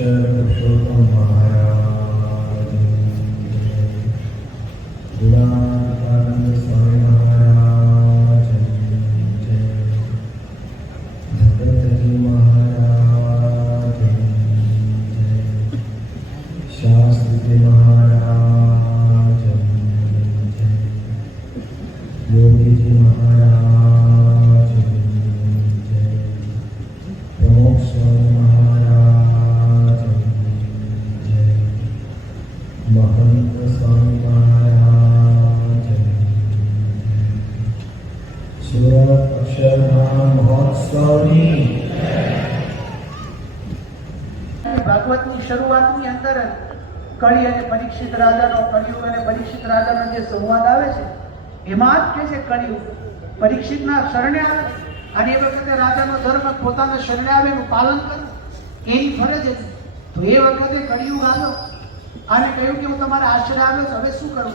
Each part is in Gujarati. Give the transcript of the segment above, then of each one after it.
પુરુષોત્તમ મહારાજ ગુણાનંદ સ્વામી મહારાજ જય ભગતજી મહારાજ જય શાસ્ત્રી મહારાજ જય યોગીજી મહારાજ જય પ્રમુખ સ્વામી મહારાજ જય મહંત સ્વામી મહારાજ જય સુરત અક્ષરધામ મહોત્સવની ભાગવતની શરૂઆતની અંદર જ કળી અને પરીક્ષિત રાજાનો કળિયુગ અને પરીક્ષિત રાજાનો જે સંવાદ આવે છે, એમાં જ કે છે, કળિયુગ. પરીક્ષિતના શરણે આવે. અને એ વખતે રાજાનો ધર્મ પોતાના શરણે આવે એનું પાલન કરે. એની ફરજ હતી તો એ વખતે કળિયુગ આવ્યો. અને કહ્યું કે હું તમારે આશ્રય આવ્યો છું હવે શું કરું?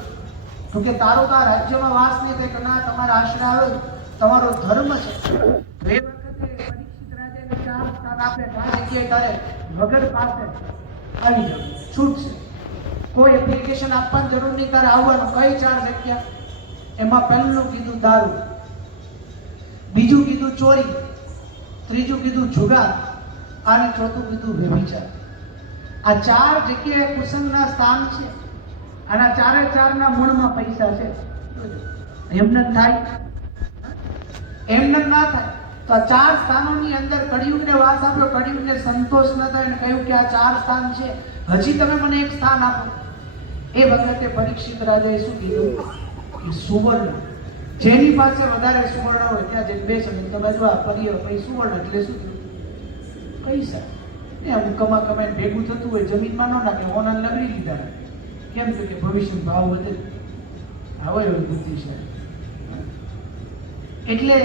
તો કે તારો તો આ રાજ્યમાં વાસ નહીં થાય કે ના, તમારા આશ્રય આવ્યો તમારો ધર્મ છે. એ વખતે પરીક્ષિત રાજાને ચાર સ્થાન આપે આ જગ્યાએ તારે વગર પાસે આવી જાવ. છૂટ છે કોઈ એપ્લિકેશન આપવાની જરૂર નહીં, તારે આવવાનું કઈ ચાર જગ્યા? એમાં પહેલું કીધું દારૂ, બીજું કીધું ચોરી, ત્રીજું કીધું જુગાર, અને ચોથું કીધું વ્યભિચાર. આ ચાર જગ્યાએ કુસંગના સ્થાન છે, અને આ ચારે ચારના મૂળમાં પૈસા છે. એમને થાય. એમને ના થાય. તો આ ચાર સ્થાનોની અંદર કળિયુગને વાસ આપ્યો, કળિયુગને સંતોષ ન થાય અને કહ્યું કે આ ચાર સ્થાન છે. હજી તમે મને એક સ્થાન આપો. એ વખતે પરીક્ષિત રાજાએ શું કીધું? કે સુવર્ણ. જેની પાસે વધારે સુવર્ણ હોય, ત્યાં જઈને બેસે ને તમે જો આ પરીય પછી સુવર્ણ એટલે શું પૈસા ને અમુક કમા કમાઈને ભેગું થતું હોય, જમીનમાં ન નાખે હોના લગડી લીધા કેમ છે કે ભવિષ્ય ભાવ વધે? આવો એવો બુદ્ધિ છે એટલે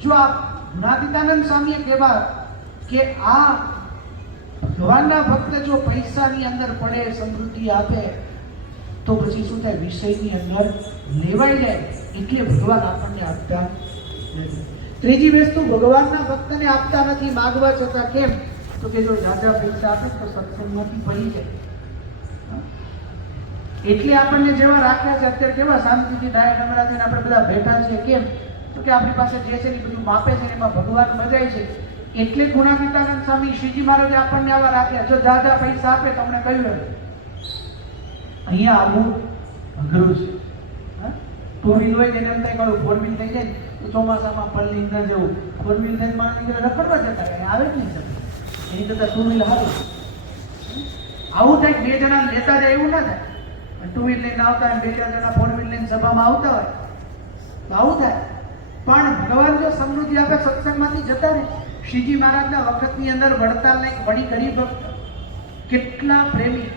જો આ ગુણાતીતાનંદ સ્વામીએ કહેવા કે આ ભગવાનના ભક્ત જો પૈસાની અંદર પડે, સમૃદ્ધિ આપે તો પછી શું થાય? વિષયની અંદર લેવાઈ જાય એટલે ભગવાન આપણને આપતા ત્રીજી વસ્તુ, ભગવાનના ભક્તને આપતા નથી, માગવા છતાં કેમ? તો કે જો જાજા પૈસા આપે તો સત્સંગમાંથી પડી જાય. એટલે આપણને જેવા રાખ્યા છે, અત્યારે કેવા શાંતિથી ડાયા નમરા થઈને આપણે બધા બેઠા છીએ, કેમ? તો કે આપણી પાસે જે છે એ બધું માપે છે એમાં ભગવાન મજાય છે. એટલે ગુણાતીતાનંદ સ્વામી શ્રીજી મહારાજે આપણને આવા રાખ્યા. જો દાદા પૈસા આપે તમને કહ્યું એમ. અહીંયા આવવું અઘરું છે? ટુ વ્હીલ હોય તેને એમ થાય કે ફોર વ્હીલ થઈ જાય તો ચોમાસામાં પલ્લી અંદર જવું. ફોર વ્હીલ થઈને માણસ નીકળે રખડવા જતા રહે આવે જ નહીં જતા. એની કરતાં ટુ વ્હીલ હાલ આવું થાય બે જણા લેતા જાય એવું ના થાય. ટુ વ્હીલ લઈને આવતા બે ચાર જણા ફોર વ્હીલ લઈને સભામાં આવતા હોય, તો આવું થાય. પણ ભગવાન જો સમૃદ્ધિ આપે, સત્સંગમાંથી જતા રહે. શ્રીજી મહારાજના વખતની અંદર વડતાલ નહીં વળી ગરીબ કેટલા પ્રેમી.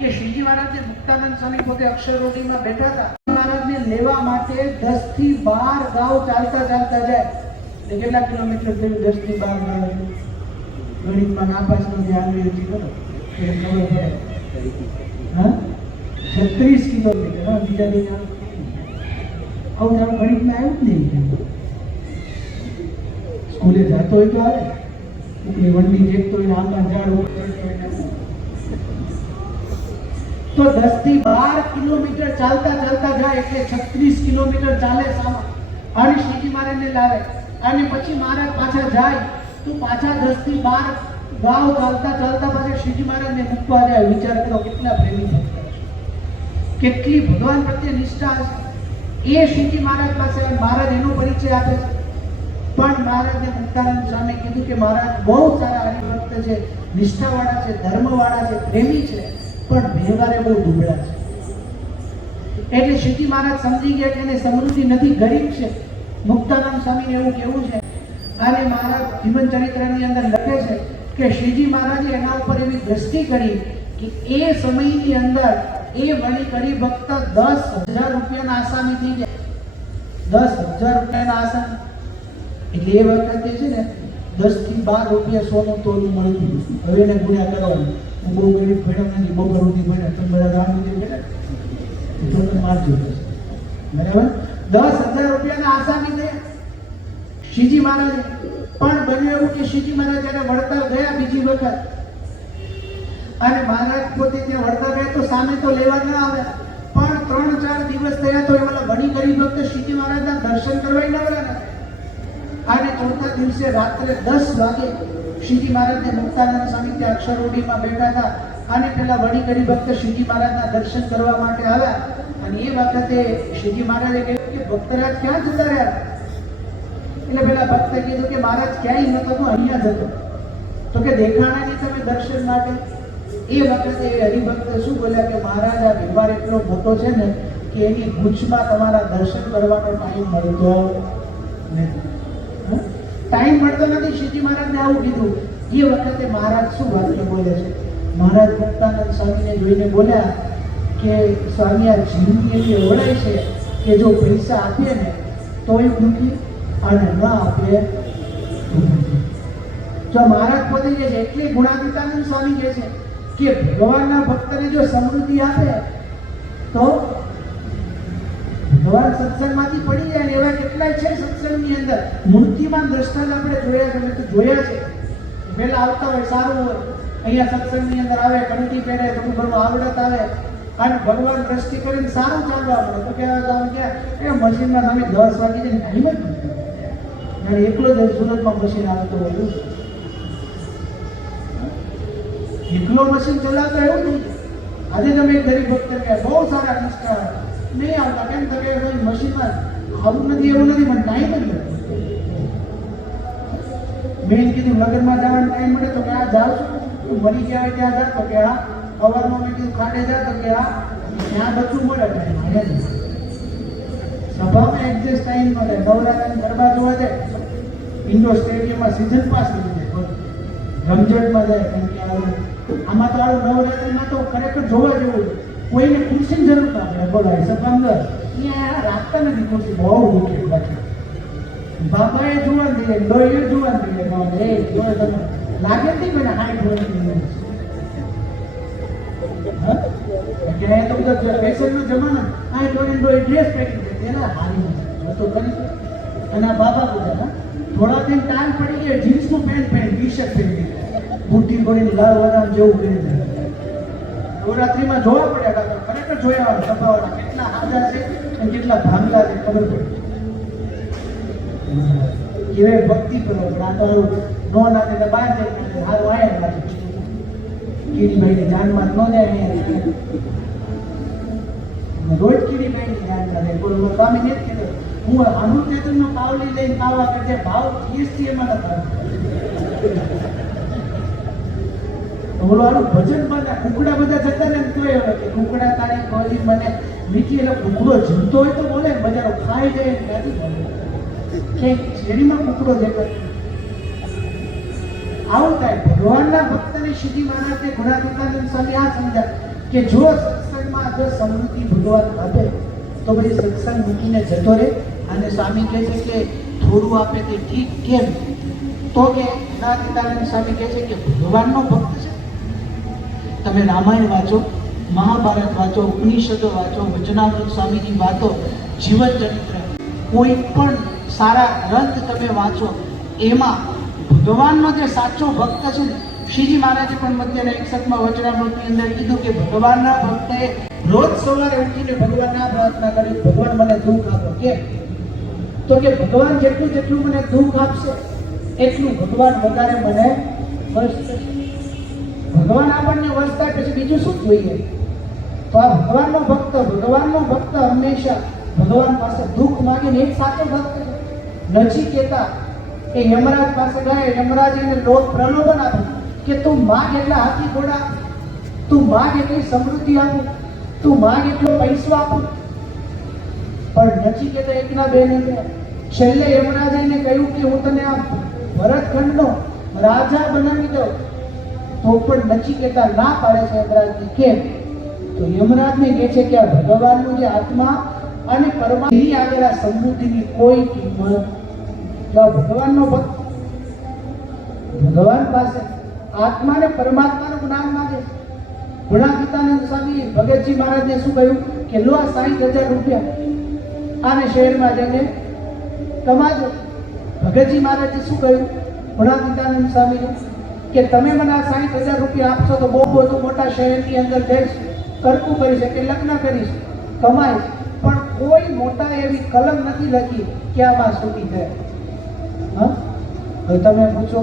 કે શ્રીજી મહારાજે મુક્તાનંદ સ્વામી પોતે અક્ષરરોટીમાં બેઠા હતા. મહારાજને લેવા માટે દસથી બાર ગાઉ ચાલતા ચાલતા જાય. કેટલા કિલોમીટર થયું? દસથી બાર ગાઉ ગણિતમાં નાપાસનું ધ્યાન વેચી કરો ખબર? હા? છત્રીસ કિલોમીટર. હા, બીજા બે ગામ આવું જાણ ગણિતમાં આવ્યું જ નહીં. સ્કૂલે જતો હોય તો આવે. ઉપલી વંડી દેખતો હોય આંબા ઝાડ ઉપર તો દસથી બાર કિલોમીટર ચાલતા ચાલતા જાય એટલે છત્રીસ કિલોમીટર ચાલે સામા. અને શ્રીજી મહારાજને લાવે. અને પછી મહારાજ પાછા જાય. તો પાછા દસથી બાર ગાંવ ચાલતા ચાલતા પાછા શ્રીજી મહારાજને મૂકવા જાય. વિચાર કરો કેટલા પ્રેમી ભક્ત હશે. કેટલી ભગવાન પ્રત્યે નિષ્ઠા હશે એ શ્રીજી મહારાજ પાસે આવે. મહારાજ એનો પરિચય આપે છે. પણ મહારાજને મુક્તાનંદ સ્વામી કીધું કે મહારાજ, બહુ સારા હરિભક્ત છે, નિષ્ઠાવાળા છે, ધર્મવાળા છે, પ્રેમી છે. પણ વ્યવહારે બહુ દુબળા છે. એટલે શ્રીજી મહારાજ સમજી ગયા કે એને સમૃદ્ધિ નથી, ગરીબ છે. મુક્તાનંદ સ્વામીને એવું કેવું છે અને મહારાજ જીવન ચરિત્રની અંદર લખે છે કે શ્રીજી મહારાજે એના ઉપર એવી દ્રષ્ટિ કરી કે એ સમયની અંદર એ વળી કરી ભક્ત દસ હજાર રૂપિયાના આસામી થઈ જાય. દસ હજાર રૂપિયાના આસામી એટલે એ વખતે છે ને દસથી બાર રૂપિયા સોનું તોલું મળતું. હવે એને ગુણ્યા કરવાનું. બહુ ગરીબ ભણ્યો નથી બહુ ગરીબ ભણ્યો તમે બધા ગામ સુધી ભણ્યા તો તમને મારજો. બરાબર? દસ હજાર રૂપિયાના આસામી થયા શ્રીજી મહારાજ, પણ બન્યું એવું કે શ્રીજી મહારાજ એને વડતાલ ગયા બીજી વખત, અને મહારાજ પોતે ત્યાં વળતા ગયા તો સામે તો લેવા ના આવ્યા પણ ત્રણ ચાર દિવસ થયા તો એ પેલા વણી ગરીબ ભક્ત શ્રીજી મહારાજના દર્શન કરવા ન મળ્યા અને ચોથા દિવસે રાત્રે દસ વાગે શ્રીજી મહારાજને મુક્તાનંદ સ્વામી ત્યાં અક્ષરોડીમાં બેઠા હતા. અને પેલા વણી ગરીબ ભક્ત શ્રીજી મહારાજના દર્શન કરવા માટે આવ્યા. અને એ વખતે શ્રીજી મહારાજે કહ્યું કે ભક્તરાજ ક્યાં જતા રહ્યા? એટલે પેલા ભક્તે કીધું કે મહારાજ ક્યાંય નતો તો અહીંયા જ હતો. તો કે દેખાણા નહીં તમે દર્શન માટે? એ વખતે હરિભક્ત શું બોલ્યા કે મહારાજ, આ વ્યવહાર એટલો મોટો છે ને કે એની ગુચ્છમાં તમારા દર્શન કરવાનો ટાઈમ મળતો નથી? ટાઈમ મળતો નથી, શ્રીજી મહારાજને આવું કીધું એ વખતે મહારાજ શું વાક્ય બોલે છે મહારાજ મુક્તાનંદ સ્વામીને જોઈને બોલ્યા કે સ્વામી, આ જિંદગી એવી ઓળાય છે કે જો પૈસા આપીએ ને, તોય દુઃખી અને ન આપીએ. જો મહારાજ પોતે કહે છે, એટલે ગુણાતીતાનંદ સ્વામી કહે છે કે ભગવાનના ભક્તને જો સમૃદ્ધિ આપે, તો ભગવાન સત્સંગમાંથી પડી જાય એવા કેટલાય છે સત્સંગની અંદર. મૂર્તિમાં દ્રષ્ટાંત આપણે જોયા છે તો જોયા છે. પહેલા આવતા હોય, સારું હોય. અહીંયા સત્સંગની અંદર આવે કંઠી પહેરે થોડું ઘણું આવડત આવે. અને ભગવાન દ્રષ્ટિ કરીને સારું ચાલવા આપણે તો કહેવાય આમ કે એ મશીનમાં તમે દસ વાગી જાય ટાઈમ જ નથી એકલો જ સુરતમાં મશીન આવતો હોય એકલો મશીન ચલાવતો એવું નહીં આજે તમે એક ગરીબ ભક્ત બહુ સારા નિષ્ઠા નહીં આવતા. કેમ? તો કે મશીનમાં આવું નથી, એવું નથી પણ ટાઈમ જ નથી. મેં કીધું, લગ્નમાં જવાનો ટાઈમ મળે તો કે આ જાવ છું મરી ગયા હોય ત્યાં જા તો કે આ અવારમાં મેં કીધું, ખાડે જા તો કે આ ત્યાં બધું મળે ટાઈમ. સભામાં એડજસ્ટ ટાઈમ મળે. નવરાત્રિની ગરબા જોવા જાય. ઇન્ડોર સ્ટેડિયમમાં સિઝન પાસ લીધી જાય. રમઝટમાં જાય, કેમ કે આવું. આમાં તો આવું નવરાત્રિમાં તો ખરેખર જોવા જેવું છે. કોઈને ખુરશીની જરૂર ના પડે. બોલાય સભામાં અહીંયા રાખતા નથી ખુરશી બહુ દુઃખી બાકી. બાપાએ જોવા દઈએ લોહીએ જોવા દે એ જોડે તમે લાગે નહીં મને હાઈ જોઈ તો બધો ફેશનનો જમાનો. આ જોડે ડોઈ ડ્રેસ પહેરી દે તેના હારી તો કરી. અને બાબા બધા થોડા દિન ટાઈમ પડી ગયો જીન્સનું પેન્ટ પહેરી ટી શર્ટ પહેરી બુટ્ટી પડીને લાલ વરામ જેવું કરી દે નવરાત્રીમાં જોવા પડે હતા ખરેખર જોયા સભાવાળા કેટલા હાજા છે અને કેટલા ભાંગલા છે, ખબર પડે. કેવાય ભક્તિ કરો, પણ નો નાખે તો બહાર જઈને હારું આય લાગે. કીડીભાઈની જાનમાં ન જાય રોજ કીડીભાઈની જાન કરે કોઈ કામે નથી કીધું, હું નેત્રનો પાવલી લઈને પાવા કરજે, ભાવ જીએસટી એમાં નથી ઓલો આનું ભજન મને, કુકડા બધા જતા ને તો હવે કે કુકડા તારી કોલી મને મીઠી એટલે કુકડો જીવતો હોય તો બોલે, બજારો ખાઈ જાય ને ક્યાંથી બોલે કે શેરીમાં કુકડો દેખાય આવું થાય. ભગવાનના ભક્તને શ્રીજી મહારાજને ગુણાતીતાનંદ સ્વામી આ સમજાય કે જો સત્સંગમાં જો સમૃદ્ધિ ભગવાન આપે, તો પછી સત્સંગ મૂકીને જતો રહે અને સ્વામી કહે છે કે થોડું આપે તે ઠીક કેમ? તો કે ગુણાતીતાનંદ સ્વામી કહે છે કે ભગવાનનો ભક્ત છે. તમે રામાયણ વાંચો, મહાભારત વાંચો, ઉપનિષદો વાંચો, વચનામૃત સ્વામીની વાતો, જીવન ચરિત્ર, કોઈ પણ સારા ગ્રંથ તમે વાંચો, એમાં ભગવાનનો જે સાચો ભક્ત છે શ્રીજી મહારાજે પણ મધ્યના એકસઠમાં વચનામૃતની અંદર કીધું કે ભગવાનના ભક્તે રોજ સવારે ઉઠીને ભગવાનના પ્રાર્થના કરી, ભગવાન, મને દુઃખ આપો. કેમ? તો કે ભગવાન જેટલું જેટલું મને દુઃખ આપશે, એટલું ભગવાન વધારે મને કરશે ભગવાન આપણને વર્ષ થાય પછી બીજું શું જોઈએ? તો આ ભગવાનનો ભક્ત ભગવાનનો ભક્ત હંમેશા ભગવાન પાસે દુઃખ માગીને એક સાચો ભક્ત છે નચિકેતા એ યમરાજ પાસે ગયા યમરાજ એને લોક પ્રલોભન આપે. કે તું માગ એટલા હાથી ઘોડા આપ. તું માગ એટલી સમૃદ્ધિ આપું, તું માગ એટલો પૈસો આપું. પણ નચિકેતા એકના બે ને છેલ્લે યમરાજે એને કહ્યું કે હું તને આ ભરતખંડનો રાજા બનાવી દઉં. તો પણ નચિકેતા ના પાડે છે યમરાજને કેમ? તો યમરાજને કહે છે કે આ ભગવાનનું જે આત્મા અને પરમાત્માની આગળ આ સમૃદ્ધિની કોઈ કિંમત ભગવાનનો ભક્ત ભગવાન પાસે આત્મા અને પરમાત્માનું જ્ઞાન માગે છે. ગુણાતીતાનંદ સ્વામી ભગતજી મહારાજને શું કહ્યું કે લો આ સાહીઠ હજાર રૂપિયા આને શહેરમાં જઈને કમાજો. ભગતજી મહારાજે શું કહ્યું? ગુણાકીતાનંદ સ્વામીને કે કે તમે મને આ સાઠ હજાર રૂપિયા આપશો તો બહુ બધું મોટા શહેરની અંદર જઈશ કરકું કરીશ કે લગ્ન કરીશ કમાઈશ પણ કોઈ મોટા એવી કલમ નથી લખી કે આમાં સુખી થાય હા? હવે તમે પૂછો.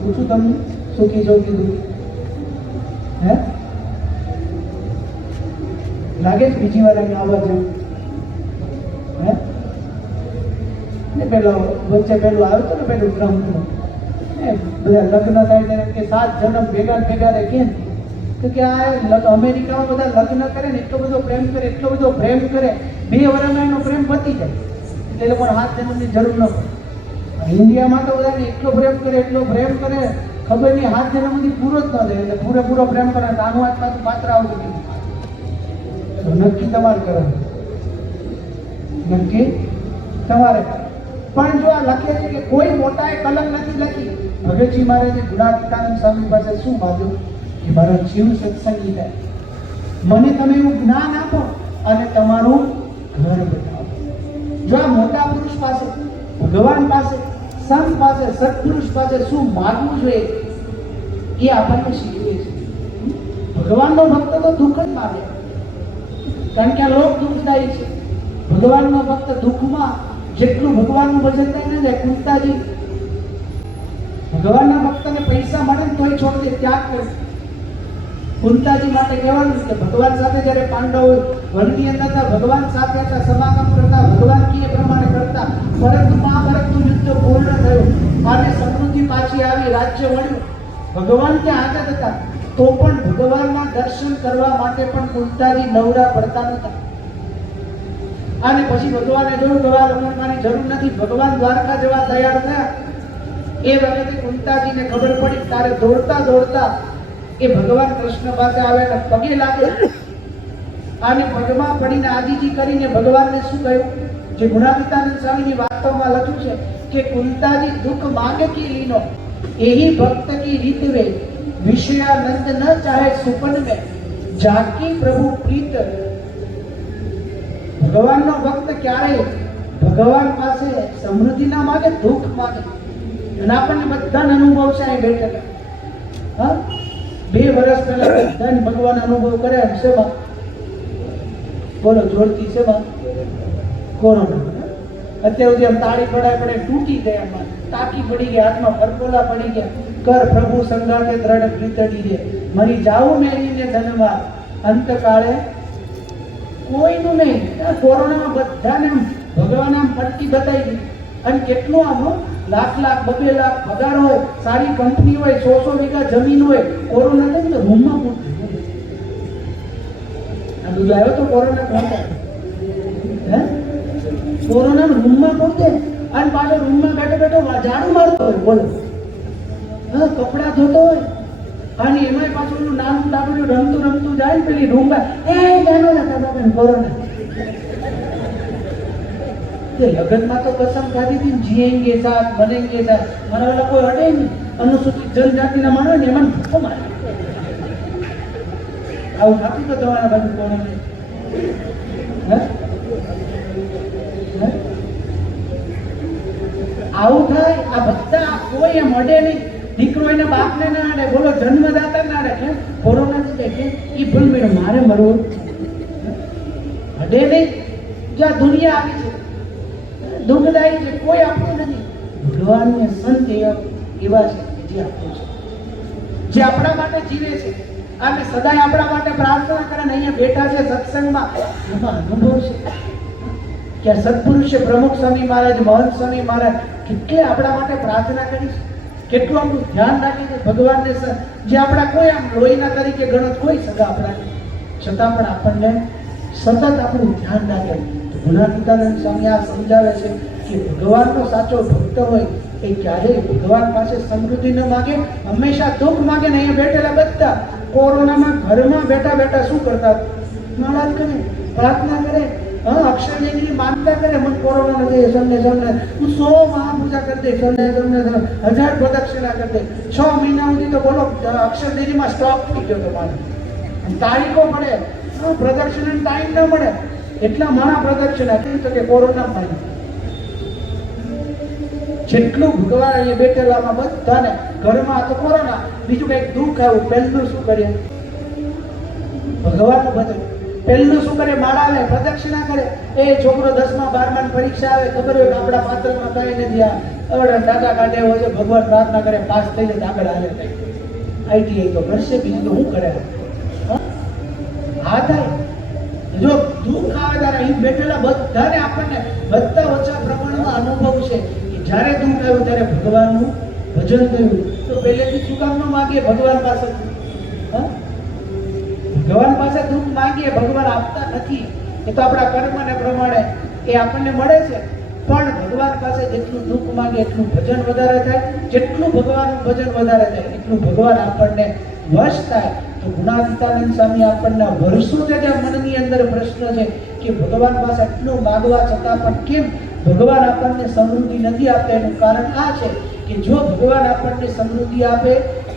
પૂછું તમને. સુખી જો કીધું? હે? લાગે છે બીજી વાર અહીંયા આવવા જેવું હે? ને પેલો વચ્ચે પેલું આવ્યું હતું ને પેલું ગ્રંથનું ને બધા લગ્ન થાય ત્યારે કે સાત જન્મ ભેગા ને ભેગા રહે કેમ? તો કે આ લગ- અમેરિકામાં બધા લગ્ન કરે ને, એટલો બધો પ્રેમ કરે, એટલો બધો પ્રેમ કરે, બે વર્ષમાં એનો પ્રેમ પતી જાય. એટલે એ લોકોને હાથ જન્મની જરૂર ન પડે. ઇન્ડિયામાં તો બધાને એટલો પ્રેમ કરે, એટલો પ્રેમ કરે, ખબર નહીં, હાથ જન્મ સુધી પૂરો જ ન થાય, એટલે પૂરેપૂરો પ્રેમ કરે, તો આનું હાથ પાછું પાત્ર આવતું નથી તો નક્કી તમારે કરવાનું. નક્કી? તમારે. પણ જો આ લખે છે કે કોઈ મોટાએ કલમ નથી લખી ભગતજી મહારાજે ગુણાતીતાનંદ સ્વામી પાસે શું માગ્યું? કે મારો જીવ સત્સંગી થાય. મને તમે એવું જ્ઞાન આપો અને તમારું ઘર બતાવો જો આ મોટા પુરુષ પાસે, ભગવાન પાસે, સંત પાસે, સત્પુરુષ પાસે શું માગવું જોઈએ? એ આપણને શીખવે છે ભગવાનનો ભક્ત તો દુઃખ જ માગે કારણ કે આ લોક દુઃખદાયી છે. ભગવાનનો ભક્ત દુઃખમાં જેટલું ભગવાનનું ભજન થાય ને કુંતાજી ભગવાનના ભક્તને પૈસા મળે ને તોય દે ત્યાગ કરે કુંતાજી માટે કહેવાનું કે ભગવાન સાથે જ્યારે પાંડવો વનની અંદર હતા, ભગવાન સાથે હતા, સમાગમ કરતા, ભગવાન કીએ પ્રમાણે કરતા પરંતુ મહાભારતનું યુદ્ધ પૂર્ણ થયું. અને સમૃદ્ધિ પાછી આવી, રાજ્ય વળ્યું. ભગવાન ત્યાં આગળ હતા. તો પણ ભગવાનના દર્શન કરવા માટે પણ કુંતાજી નવરા પડતા નતા અને પછી ભગવાને જોયું આ રમણવાની જરૂર નથી. ભગવાન દ્વારકા જવા તૈયાર થયા. એ વખતે કુંતાજીને ખબર પડી તારે દોડતા દોડતા એ ભગવાન કૃષ્ણ પાસે આવે ને પગે લાગે. અને પગમાં પડીને આદિજી કરીને ભગવાનને શું કહ્યું? જે ગુણાતીતાનંદ સ્વામીની વાતોમાં લખ્યું છે કે કુંતાજી દુઃખ માગે કી લીનો? એહી ભક્ત કી રીત વે. વિષયાનંદ ન ચાહે સુપન મે. જાકી પ્રભુ પ્રીત. ભગવાનનો ભક્ત ક્યારે? ભગવાન પાસે સમૃદ્ધિ ના માગે, દુઃખ માગે. અને આપણને બધાને અનુભવ છે અહીં બેઠેલા. હા? બે વર્ષ પહેલા બધાને ભગવાન અનુભવ કરે એમ શેમાં બોલો જોડતી શેમાં કોરોના. અત્યાર આમ તાળી પડાય પડે તૂટી ગયા આમાં તાકી પડી ગયા, હાથમાં ફરકોલા પડી ગયા. કર પ્રભુ સંગાતે દ્રઢ પ્રીતડી દે મરી જાવું મેરીને ધનવા અંતકાળે કોઈનું નહીં. કોરોનામાં બધાને ભગવાન આમ ફટકી બતાવી અને કેટલું આમ લાખ લાખ, બબે લાખ પગાર હોય સારી કંપની હોય, સો સો વીઘા જમીન હોય, કોરોના થાય તો રૂમમાં પૂરતું બધું આવ્યો તો કોરોના હે? કોરોના રૂમમાં પહોંચે અને પાછો રૂમમાં બેઠો બેઠો ઝાડુ મારતો હોય, બોલો. હા, કપડાં ધોતો હોય. અને એમાંય પાછું નાનું ટાબડું રમતું રમતું જાય ને પેલી રૂમમાં. એ જાનો ના કોરોના. તે લગ્નમાં તો કસમ ખાધી હતી જીએંગે સાથ બનેંગે સાથ. મારા વાળા કોઈ અડે નહીં. અનુસૂચિત જનજાતિના માણો ને એમાં ભૂખો મારે. આવું થતું તો તમારા બાજુ કોને? આવું થાય, આ બધા કોઈ એમ અડે નહીં. દીકરો એના બાપને ના અડે, બોલો જન્મદાતા ના અડે. કેમ? કોરોના જ કે એ ભૂલ મેળો મારે મરવું. અડે નહીં. જ્યાં દુનિયા આવી છે દુઃખદાયી છે, કોઈ આપતું નથી. ભગવાનને સંત એવા છે જે આપતું છે. જે આપણા માટે જીવે છે. અને સદાય આપણા માટે પ્રાર્થના કરે ને અહીંયા બેઠા છે સત્સંગમાં. એમાં અનુભવ છે. કે સત્પુરુષે પ્રમુખ સ્વામી મહારાજ, મહંત સ્વામી મહારાજ કેટલે આપણા માટે પ્રાર્થના કરી છે. કેટલું આપણું ધ્યાન રાખી છે ભગવાનને જે આપણા કોઈ આમ લોહીના તરીકે ગણત કોઈ સગા આપણા છતાં પણ આપણને સતત આપણું ધ્યાન રાખે. તો ગુણાતીતાનંદ સ્વામી આ સમજાવે છે કે ભગવાનનો સાચો ભક્ત હોય એ ક્યારેય ભગવાન પાસે સમૃદ્ધિ ન માગે, હંમેશા દુઃખ માગે ને અહીંયા બેઠેલા બધા કોરોનામાં ઘરમાં બેઠા બેઠા શું કરતા? નાણાં કરે, પ્રાર્થના કરે, હા અક્ષરદેવીની માનતા કરે, મને કોરોના નથી સમને સમને હું સો મહાપૂજા કરી દે સમને સમને હજાર પ્રદક્ષિણા કરી દે. છ મહિના સુધી તો બોલો અક્ષરદેવીમાં સ્ટોક થઈ ગયો તો અને તારીખો મળે હા, પ્રદક્ષિણાનો ટાઈમ ન મળે. એટલા મારા પ્રદર્શન હતું તો કે કોરોના માં જેટલું ભગવાન અહીંયા બેઠેલામાં બધાને ઘરમાં તો કોરોના. બીજું કંઈક દુઃખ આવ્યું પહેલું શું કરીએ? ભગવાન બધું. પહેલું શું કરે માળા લે પ્રદક્ષિણા કરે. એ છોકરો દસમા બારમા પરીક્ષા આવે ખબર હોય કે આપણા પાત્રમાં કઈ નથી આ. અવડા ટાકા કાઢે હોય છે ભગવાન પ્રાર્થના કરે પાસ થઈ જાય આગળ હાલે આઈટીઆઈ તો કરશે બીજું તો શું કરે? થાય. જો દુઃખ આધાર અહીં બેઠેલા બધાને આપણને, બધા ઓછા પ્રમાણમાં અનુભવ છે કે જ્યારે દુઃખ આવ્યું ત્યારે ભગવાનનું ભજન કર્યું. તો પહેલેથી શું કામ માગીએ? ભગવાન પાસે ભગવાન પાસે દુઃખ માગીએ, ભગવાન આપતા નથી. એ તો આપણા કર્મને પ્રમાણે એ આપણને મળે છે. પણ ભગવાન પાસે જેટલું દુઃખ માગે એટલું ભજન વધારે થાય. જેટલું ભગવાનનું ભજન વધારે થાય, એટલું ભગવાન આપણને વશ થાય. ગુણાતીતાનંદ સ્વામી આપણને વર્ષોથી ત્યાં મનની અંદર પ્રશ્ન છે કે ભગવાન પાસે એટલું માગવા છતાં પણ કેમ ભગવાન આપણને સમૃદ્ધિ નથી આપતા એનું કારણ આ છે કે જો ભગવાન આપણને સમૃદ્ધિ આપે,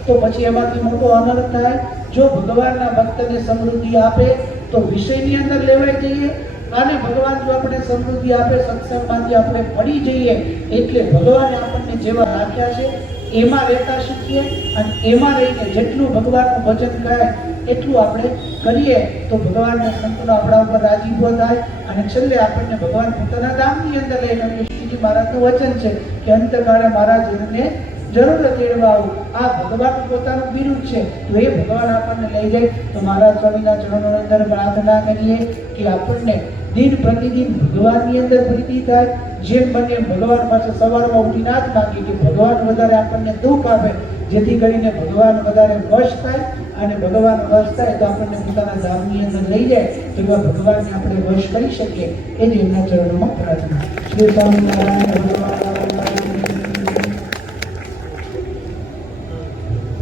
તો પછી એમાંથી મોટો અનર્થ થાય. જો ભગવાનના ભક્તને સમૃદ્ધિ આપે, તો વિષયની અંદર લેવાઈ જઈએ. અને ભગવાન જો આપણે સમૃદ્ધિ આપે, સત્સંગમાંથી આપણે પડી જઈએ, એટલે ભગવાને આપણને જેવા રાખ્યા છે એમાં રહેતા શીખીએ અને એમાં રહીને જેટલું ભગવાનનું ભજન ગાય, એટલું આપણે કરીએ તો ભગવાનના સંતનો આપણા ઉપર રાજીપો થાય. અને છેલ્લે આપણને ભગવાન પોતાના ધામની અંદર લઈને. શ્રીજી મહારાજનું વચન છે કે અંતકાળે મહારાજ એમને જરૂર તેડવા આવું. આ ભગવાન પોતાનું બિરુદ છે. તો એ ભગવાન આપણને લઈ જાય. તો મહારાજ સ્વામીના ચરણોની અંદર પ્રાર્થના કરીએ કે આપણને દિન પ્રતિદિન ભગવાનની અંદર પ્રીતિ થાય. જેમ બને ભગવાન પાસે સવારમાં ઉઠીને આ જ માંગીએ કે ભગવાન વધારે આપણને દુઃખ આપે. જેથી કરીને ભગવાન વધારે વશ થાય અને ભગવાન વશ થાય તો આપણને પોતાના ધામની અંદર લઈ જાય તો એવા ભગવાનને આપણે વશ કરી શકીએ. એની એમના ચરણોમાં પ્રાર્થના. શ્રી સ્વામિનારાયણ, ભગવાન